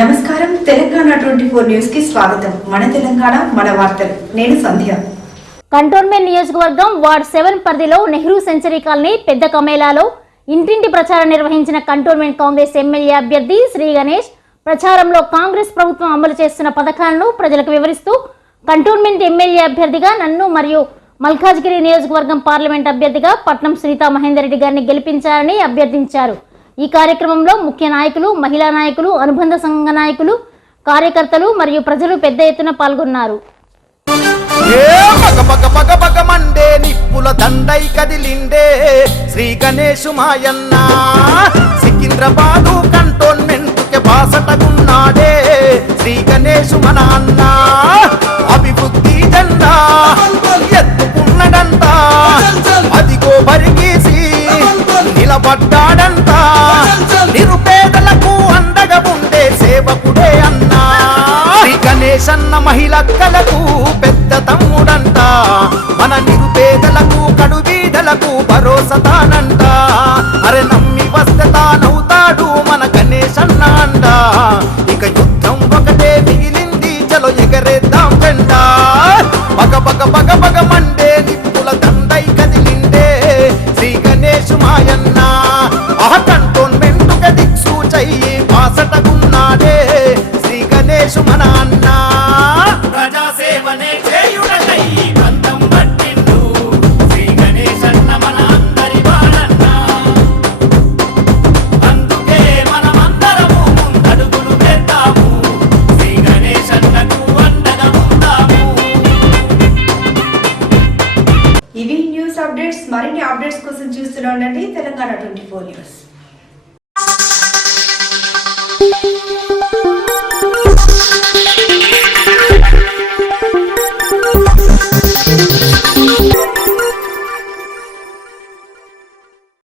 నమస్కారం తెలంగాణ 24 న్యూస్ కి స్వాగతం. మన తెలంగాణ మన వార్తలు. నేను సంధ్య. కంటోన్మెంట్ నియోజకవర్గం వార్డ్ 7 పరిధిలో నెహ్రూ సెంచరీ కాలనీ పెద్ద కమేలాలో ఇంటింటి ప్రచారం నిర్వహించిన కంటోన్మెంట్ కాంగ్రెస్ ఎమ్మెల్యే అభ్యర్థి శ్రీ గణేష్ ప్రచారంలో కాంగ్రెస్ ప్రభుత్వం అమలు చేస్తున్న పథకాలను ప్రజలకు వివరిస్తూ కంటోన్మెంట్ ఎమ్మెల్యే అభ్యర్థిగా నన్ను మరియు మల్కాజ్గిరి నియోజకవర్గం పార్లమెంట్ అభ్యర్థిగా పట్నం సునీతా మహేందర్ రెడ్డి గారిని గెలిపించాలని అభ్యర్థించారు. ఈ కార్యక్రమంలో ముఖ్య నాయకులు, మహిళా నాయకులు, అనుబంధ సంఘ నాయకులు, కార్యకర్తలు మరియు ప్రజలు పెద్ద ఎత్తున పాల్గొన్నారు. నిప్పుల దండై కదిలిండే శ్రీ గణేష్ మాయన్న సికింద్రాబాదు కంటోన్మెంట్ కే బాసటగున్నాడే శ్రీ గణేష్ మన అన్న అభివృద్ధి జెండా ఎత్తుకున్నడంట అదిగో బరిగీసి నిలబడ్డాడంట నిరుపేదలకు అండగా ఉండే సేవకుడే అన్నా శ్రీ గణేష్ అన్న మహిళక్కలకు పెద్ద తమ్ముడంట మన నిరుపేదలకు కడుబీదలకు భరోసా తానంట అరే నమ్మి వస్తే తానవుతాడు మన గణేష్ అన్న అంట ఇక యుద్ధం ఒకటే మిగిలింది చలో ఎగరేద్దాం జెండ బగ బగ బగ బగ మండే నిప్పుల దండై కదిలిండే శ్రీ గణేష్ మాయన్న కంటోన్మెంట్ దిక్సు చెయ్యి బాసటగున్నాడే శ్రీ గణేష్ మన అన్న ప్రజాసేవనే చేయుడై బంధం పట్టిండు శ్రీ గణేష్ అన్న మన అందరి వాడన్న అందుకే మనమందరము ముందడుగులు వేద్దాము శ్రీ గణేష్ అన్నకు అండగా ఉందాము. ఇవి న్యూస్ అప్డేట్స్. మరిన్ని అప్డేట్స్ కోసం చూస్తూనే ఉండండి తెలంగాణ 24 న్యూస్.